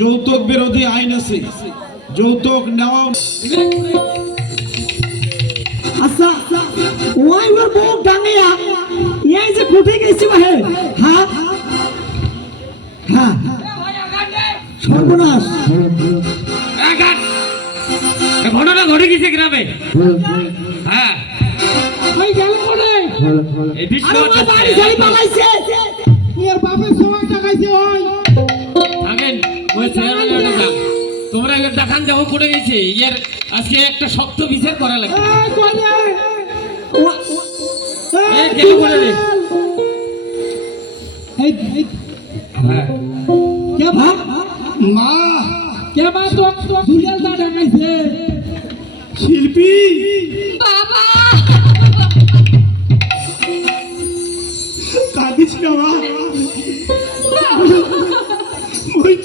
যৌতুক বিরোধী আইন আছে। যৌতুক নেওয়া আচ্ছা ওই ওর বউ ডাঙিয়া। এই যে ফুটে গেছে বাহে। হ্যাঁ হ্যাঁ সর্বনাশ। ঘটনা ঘটে গেছে গ্রামে। হ্যাঁ। ওই গেল কোনে? এই বিষ্ণু বাড়ি পালাইছে। এর বাপের সময় টাকাইছে ওই? তোমরা এবার দেখান দেখো পড়ে গেছে। ইয়ার আজকে একটা শক্ত বিচার করা লাগবে। মা। তো? শিল্পী।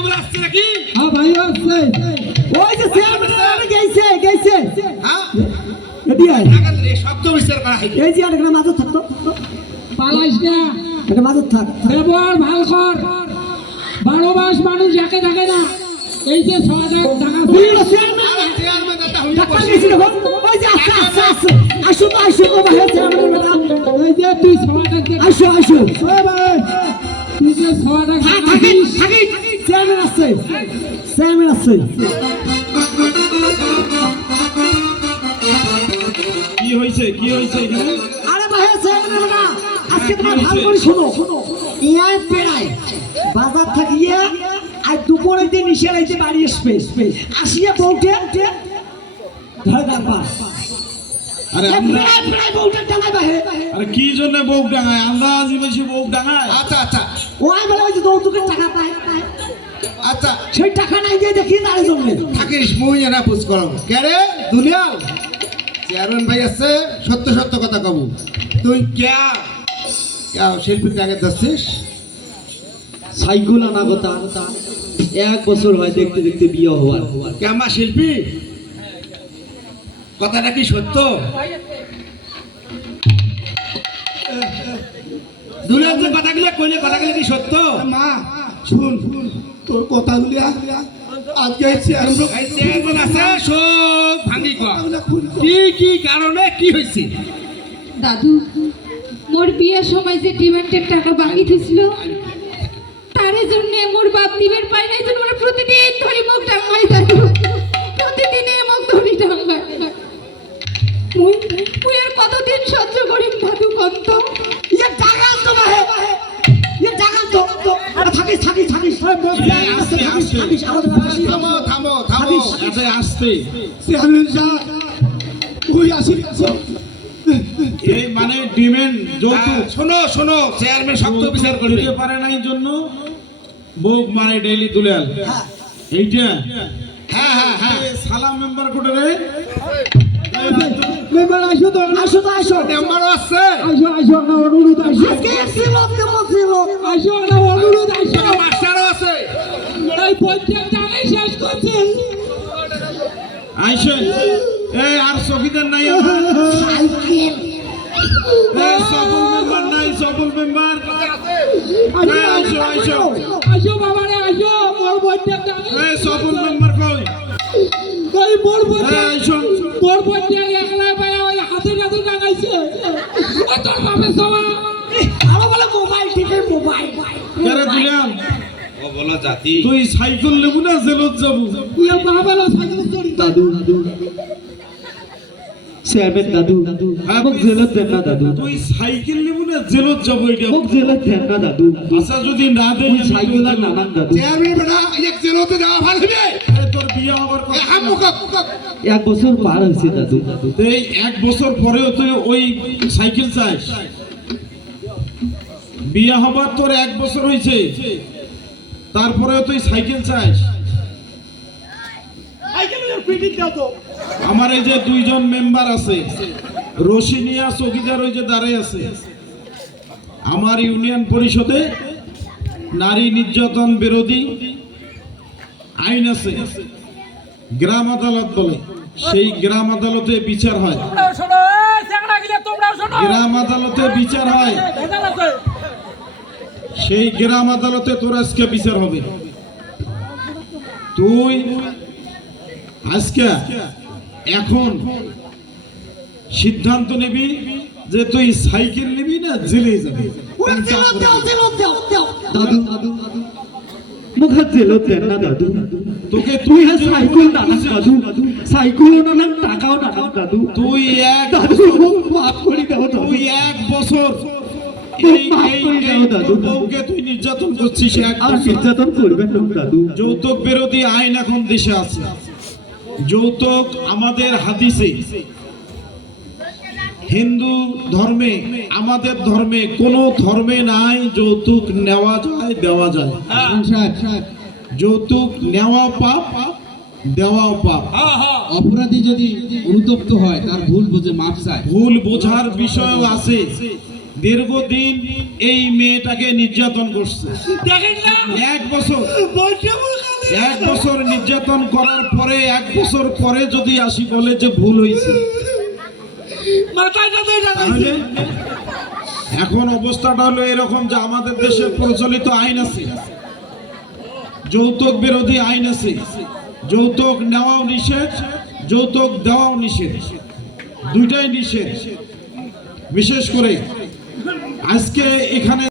চেয়ারম্যান আসছে নাকি? হ্যাঁ ভাই আসছে। ওই যে চেয়ারম্যান গেছে গেছে। হ্যাঁ? এদি আয়। শব্দ বিচার করা হয় এই যে আরেকটা মাঝে থাকতো পালাইস না। এটা মাঝে থাক। ব্যবহার ভালো কর। বারো মাস মানুষ যাকে থাকে না। এই যে আর চেয়ারম্যান টাকা আসো আসো তুই যে থাকি থাকি চেয়ারম্যান আসছে চেয়ারম্যান আসছে কি হয়েছে? কি হয়েছে এখানে? আরে ভাই চেয়ারম্যান বেটা আজকে তোমার ভালো করে শোনো। ইয়ায় পেড়ায় বাজার থাকিয়ে আর দুপুরে দিন নিশে রাইতে বাড়ি আসবে। আসিয়া বউটে ধরে দাঁড়বা আরে আরে কি জন্য বউক ডাঙায়? আমরা আজ বউক ডাঙায়? আচ্ছা আচ্ছা। ওই বলে ওই যে টাকা পায়। আচ্ছা সেই টাকা নাই দিয়ে দেখি দাঁড়িয়ে জমলে থাকিস মুই না পুজ করম কে রে? দুনিয়াল? চেয়ারম্যান ভাই আছে সত্য সত্য কথা কব। তুই ক্যা? ক্যা শিল্পীর আগে ধরছিস সাইকেল আনা কথা। এক বছর হয় দেখতে দেখতে বিয়ে হওয়ার ক্যামা শিল্পী? কথাটা কি সত্য? দুনিয়ার যে কথাগুলো কইলে কথাগুলো কি সত্য? মা শুন। তোর কথাগুলি আজকে চেয়ারম্যান আছে সব ভাঙি কি কি কারণে কি হয়েছে দাদু মোর বিয়ের সময় যে ডিমান্ডের টাকা বাকি দিছিল তার জন্য মোর বাপ দিবের পাই নাই জন্য থাকিস থাকিস এই মানে ডিমেন্ড হ্যাঁ, যৌতুক শোনো শোনো চেয়ারম্যান শক্ত বিচার করবে পারে নাই জন্য বউক মানে ডেইলি দুলাল এইটা হ্যাঁ হ্যাঁ হ্যাঁ সালাম মেম্বার কোটে রে মেম্বার আসো তো আসো তো আসো নাম্বারও আছে নাই মেম্বার। আইসো মোর পঞ্চায়েত এই সবল মেম্বার কই? ওই মোর এই আইসো মোর পঞ্চায়েত একলা পায় ওই হাতে হাতে টাকাইছে ও তোর বাপের সবা আরও বলে মোবাইল কেরে দিলাম? ও বলো জাতি। তুই সাইকেল নেবু না জেলত যাবু। ইয়ে বাবালো সাইকেল চড়ি দাদু। চেয়ারম্যান দাদু মোক জেলত দেন না দাদু তুই সাইকেল নেবু না জেলত যাব এটা? মোক জেলত দেন না দাদু। আচ্ছা যদি না দে মুই সাইকেল আর নামান দাদু। চেয়ারম্যান বেটা এক জেলোতে যাওয়া ভালো হবে এই তোর বিয়ে হবার কথা। এক বছর পার হয়েছে দাদু। এই এক বছর পরেও তুই ওই সাইকেল চাস? বিয়ে হবার তোর এক বছর হয়েছে তারপরেও তুই সাইকেল চাস? আমার এই যে দুইজন মেম্বার আছে রশিনিয়া চকিদার ওই যে দাঁড়ায় আছে আমার ইউনিয়ন পরিষদে নারী নির্যাতন বিরোধী আইন আছে গ্রাম আদালত বলে সেই গ্রাম আদালতে বিচার হয়। গ্রাম আদালতে বিচার হয়। সেই গ্রাম আদালতে তোর আজকে বিচার হবে। তুই আজকে এখন সিদ্ধান্ত নিবি যে তুই সাইকেল নিবি না জেলে যাবি? ওরে জেলত দাও জেলত দাও দাও। দাদু। দাদু মুখ জেলত দেন না দাদু। তোকে তুই তুই সাইকেল নানান দাদু। সাইকেলও নানান টাকাও নানান দাদু। তুই এক দাদু মাফ করে দাও তুই বছর নির্যাতন করছিস যৌতুক বিরোধী আইন এখন দেশে আছে। যৌতুক আমাদের হাদিসে। হিন্দু ধর্মে আমাদের ধর্মে কোন ধর্মে নাই যৌতুক নেওয়া যায় দেওয়া যায়। যৌতুক নেওয়া পাপ দেওয়াও পাপ। অপরাধী যদি অনুতপ্ত হয় তার ভুল বুঝে মাপ চায়। ভুল বোঝার বিষয়ও আছে। দীর্ঘদিন এই মেয়েটাকে নির্যাতন করছে। এক বছর। এক বছর নির্যাতন করার পরে এক বছর পরে যদি আসি বলে যে ভুল হয়েছে। এখন অবস্থাটা হলো এরকম যে আমাদের দেশে প্রচলিত আইন আছে। যৌতুক বিরোধী আইন আছে। যৌতুক নেওয়াও নিষেধ যৌতুক দেওয়াও নিষেধ। দুইটাই নিষেধ। বিশেষ করে আজকে এখানে